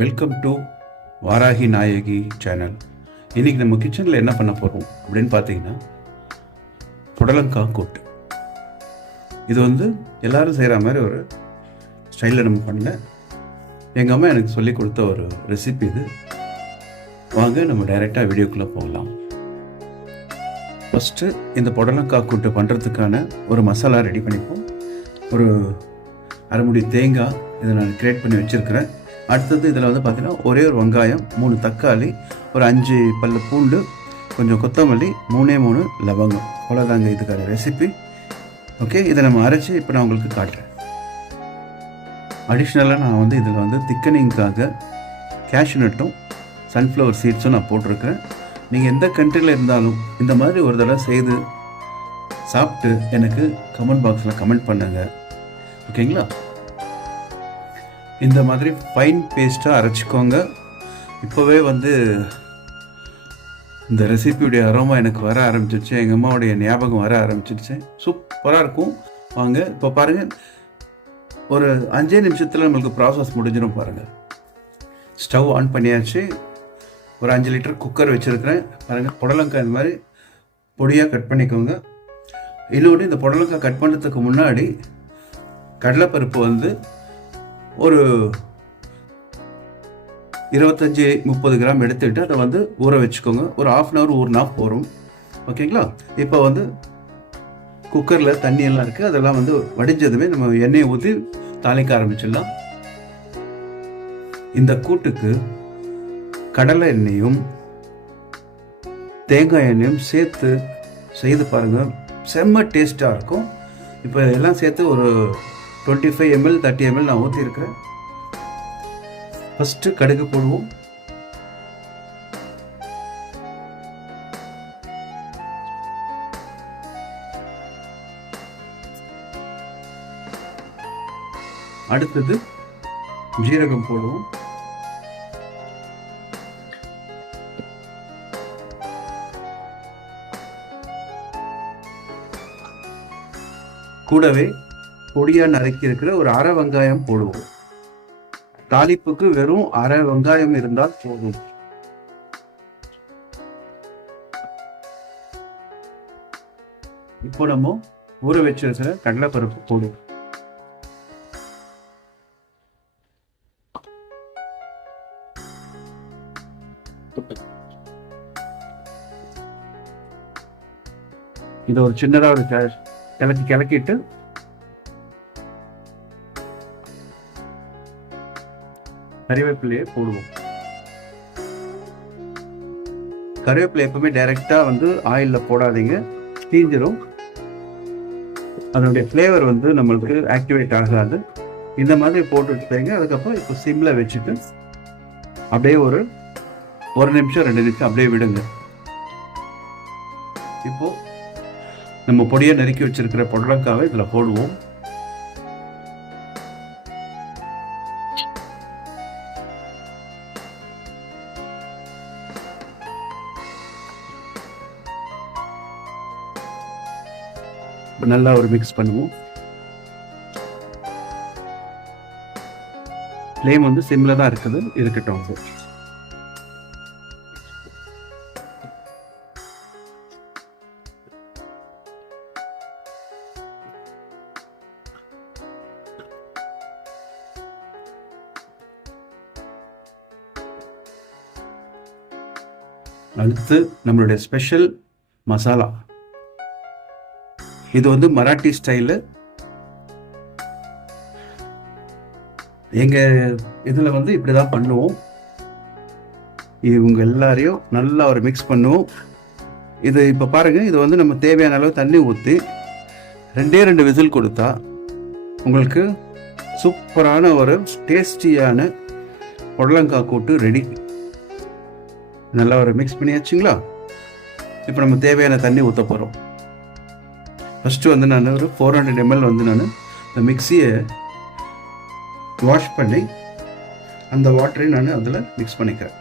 Welcome to Varahi Nayaki channel. இன்றைக்கி நம்ம கிச்சனில் என்ன பண்ண போகிறோம் அப்படின்னு பார்த்தீங்கன்னா, புடலங்காய் கூட்டு. இது எல்லோரும் செய்கிற மாதிரி ஒரு ஸ்டைலில் நம்ம பண்ணல. எங்கள் அம்மா எனக்கு சொல்லி கொடுத்த ஒரு ரெசிபி இது. வாங்க நம்ம டைரெக்டாக வீடியோக்குள்ளே போகலாம். ஃபஸ்ட்டு இந்த புடலங்காய் கூட்டு பண்ணுறதுக்கான ஒரு மசாலா ரெடி பண்ணிப்போம். ஒரு அரை முடி தேங்காய் இதை நான் கிரேட் பண்ணி வச்சுருக்கிறேன். அடுத்தது இதில் பார்த்தீங்கன்னா ஒரே ஒரு வெங்காயம், 3 தக்காளி, ஒரு 5 பல்லு பூண்டு, கொஞ்சம் கொத்தமல்லி, 3 லவங்கம். அவ்வளோதாங்க இதுக்கான ரெசிபி. ஓகே, இதை நம்ம அரைச்சி இப்போ நான் உங்களுக்கு காட்டுறேன். அடிஷ்னலாக நான் இதில் திக்கனிங்காக கேஷ்யூ நட்டும் சன்ஃப்ளவர் சீட்ஸும் நான் போட்டிருக்கிறேன். நீங்கள் எந்த கண்ட்ரியில் இருந்தாலும் இந்த மாதிரி ஒரு தடவை செய்து சாப்பிட்டு எனக்கு கமெண்ட் பாக்ஸில் கமெண்ட் பண்ணுங்கள். ஓகேங்களா? இந்த மாதிரி ஃபைன் பேஸ்ட்டாக அரைச்சிக்கோங்க. இப்போவே இந்த ரெசிபியுடைய அரோமா எனக்கு வர ஆரம்பிச்சிருச்சு, எங்கள் அம்மாவுடைய ஞாபகம் வர ஆரம்பிச்சிருச்சு. சூப்பராக இருக்கும். வாங்க இப்போ பாருங்கள், ஒரு 5 நிமிஷத்தில் நம்மளுக்கு ப்ராசஸ் முடிஞ்சிடும். பாருங்கள், ஸ்டவ் ஆன் பண்ணியாச்சு. ஒரு 5 லிட்டர் குக்கர் வச்சுருக்கிறேன். பாருங்கள், புடலங்காய் இந்த மாதிரி பொடியாக கட் பண்ணிக்கோங்க. இன்னொன்று, இந்த புடலங்காய் கட் பண்ணுறதுக்கு முன்னாடி கடலைப்பருப்பு ஒரு 25-30 கிராம் எடுத்துக்கிட்டு அதை ஊற வச்சுக்கோங்க. ஒரு 1/2 hour ஊறினா போகிறோம். ஓகேங்களா? இப்போ குக்கரில் தண்ணியெல்லாம் இருக்குது. அதெல்லாம் வடிஞ்சதுமே நம்ம எண்ணெயை ஊற்றி தாளிக்க ஆரம்பிச்சிடலாம். இந்த கூட்டுக்கு கடலை எண்ணெயும் தேங்காய் எண்ணெயும் சேர்த்து செய்து பாருங்கள், செம்ம டேஸ்ட்டாக இருக்கும். இப்போ எல்லாம் சேர்த்து ஒரு 25 ml 30 ml நான் ஊற்றிருக்கிறேன். ஃபஸ்ட்டு கடுகு போடுவோம். அடுத்தது ஜீரகம் போடுவோம். கூடவே பொடியாக நறுக்கி இருக்கிற ஒரு அரை வெங்காயம் போடுவோம். தாளிப்புக்கு வெறும் அரை வெங்காயம் இருந்தால் போதும். இப்போ நம்ம ஊற வச்சிருக்கிற கடலைப்பருப்பு போடுவோம். இதை ஒரு சின்னதாக ஒரு கிளக்கிட்டு கறிவேப்பிலையை போடுவோம். கறிவேப்பிலை எப்பவுமே டைரெக்டாக ஆயிலில் போடாதீங்க, தீஞ்சிரும். அதனுடைய ஃப்ளேவர் நம்மளுக்கு ஆக்டிவேட் ஆகாது. இந்த மாதிரி போட்டு வைங்க. அதுக்கப்புறம் இப்போ சிம்மில் வச்சுட்டு அப்படியே ஒரு 1 நிமிஷம் 2 நிமிஷம் அப்படியே விடுங்க. இப்போ நம்ம பொடியை நறுக்கி வச்சிருக்கிற புடலங்காவை இதில் போடுவோம். நல்லா ஒரு மிக்ஸ் பண்ணுவோம். ஃப்ளேம் சிம்ல தான் இருக்குது, இருக்கட்டும். அடுத்து நம்மளுடைய ஸ்பெஷல் மசாலா. இது மராட்டி ஸ்டைலு. எங்கள் இதில் இப்படி தான் பண்ணுவோம். இவங்க எல்லாரையும் நல்லா ஒரு மிக்ஸ் பண்ணுவோம். இது இப்போ பாருங்கள், இது நம்ம தேவையான அளவு தண்ணி ஊற்றி 2 விசில் கொடுத்தா உங்களுக்கு சூப்பரான ஒரு டேஸ்டியான புடலங்காய் கூட்டு ரெடி. நல்லா ஒரு மிக்ஸ் பண்ணியாச்சுங்களா? இப்போ நம்ம தேவையான தண்ணி ஊற்ற போகிறோம். ஃபஸ்ட்டு நான் ஒரு 400 ml நான் இந்த மிக்சியை வாஷ் பண்ணி அந்த வாட்டரை நான் அதில் மிக்ஸ் பண்ணிக்கிறேன்.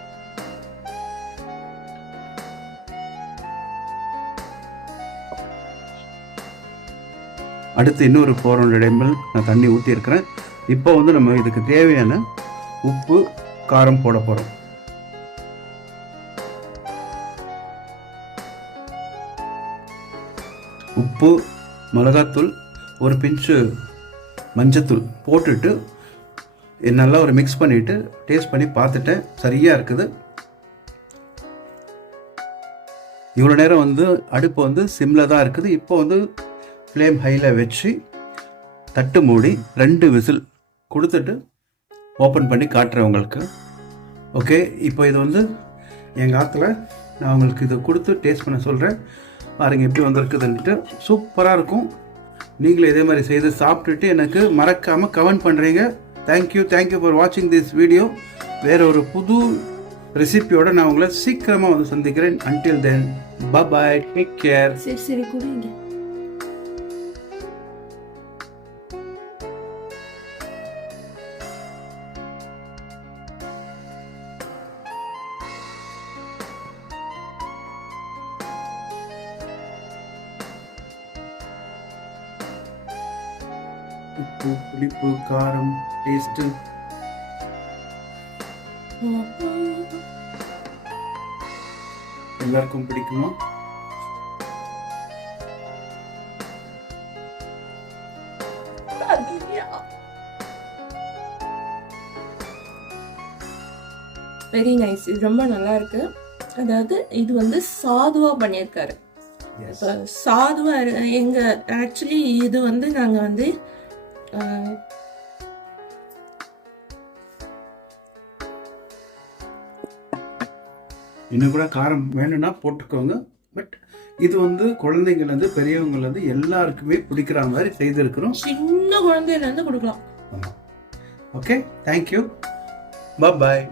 அடுத்து இன்னொரு 400 ml நான் தண்ணி ஊற்றிருக்கிறேன். இப்போ நம்ம இதுக்கு தேவையான உப்பு காரம் போட போகிறோம். உப்பு, மிளகாத்தூள், ஒரு பிஞ்சு மஞ்சத்தூள் போட்டுட்டு நல்லா ஒரு மிக்ஸ் பண்ணிவிட்டு டேஸ்ட் பண்ணி பார்த்துட்டேன். சரியாக இருக்குது. இவ்வளோ நேரம் வந்து அடுப்பு வந்து சிம்மில் தான் இருக்குது. இப்போ வந்து ஃப்ளேம் ஹையில் வச்சு தட்டு மூடி 2 விசில் கொடுத்துட்டு ஓப்பன் பண்ணி காட்டுறேன் உங்களுக்கு. ஓகே, இப்போ இது வந்து எங்கள் ஆற்றுல நான் உங்களுக்கு இதை கொடுத்து டேஸ்ட் பண்ண சொல்கிறேன். பாருங்கள் எப்படி வந்திருக்குதுன்ட்டு. சூப்பராக இருக்கும். நீங்களும் இதே மாதிரி செய்து சாப்பிட்டுட்டு எனக்கு மறக்காமல் கமெண்ட் பண்ணுறீங்க. தேங்க்யூ ஃபார் வாட்சிங் திஸ் வீடியோ. வேறு ஒரு புது ரெசிபியோட நான் உங்களை சீக்கிரமாக வந்து சந்திக்கிறேன். until then bye bye, take care. சரி குடிங்க. உப்பு, புளிப்பு, காரம், டேஸ்ட்டு எல்லாருக்கும் பிடிக்குமா? Very nice. இது ரொம்ப நல்லா இருக்கு. அதாவது இது வந்து சாதுவா பண்ணியிருக்காரு. சாதுவா எங்க ஆக்சுவலி இது வந்து நாங்க வந்து இன்னும் கூட காரம் வேணும்னா போட்டுக்கோங்க. பட் இது வந்து குழந்தைங்கள்லேருந்து பெரியவங்கலேருந்து எல்லாருக்குமே பிடிக்கிற மாதிரி செய்திருக்கிறோம். சின்ன குழந்தையிலேருந்து கொடுக்கலாம். ஓகே, தேங்க்யூ, பாய்.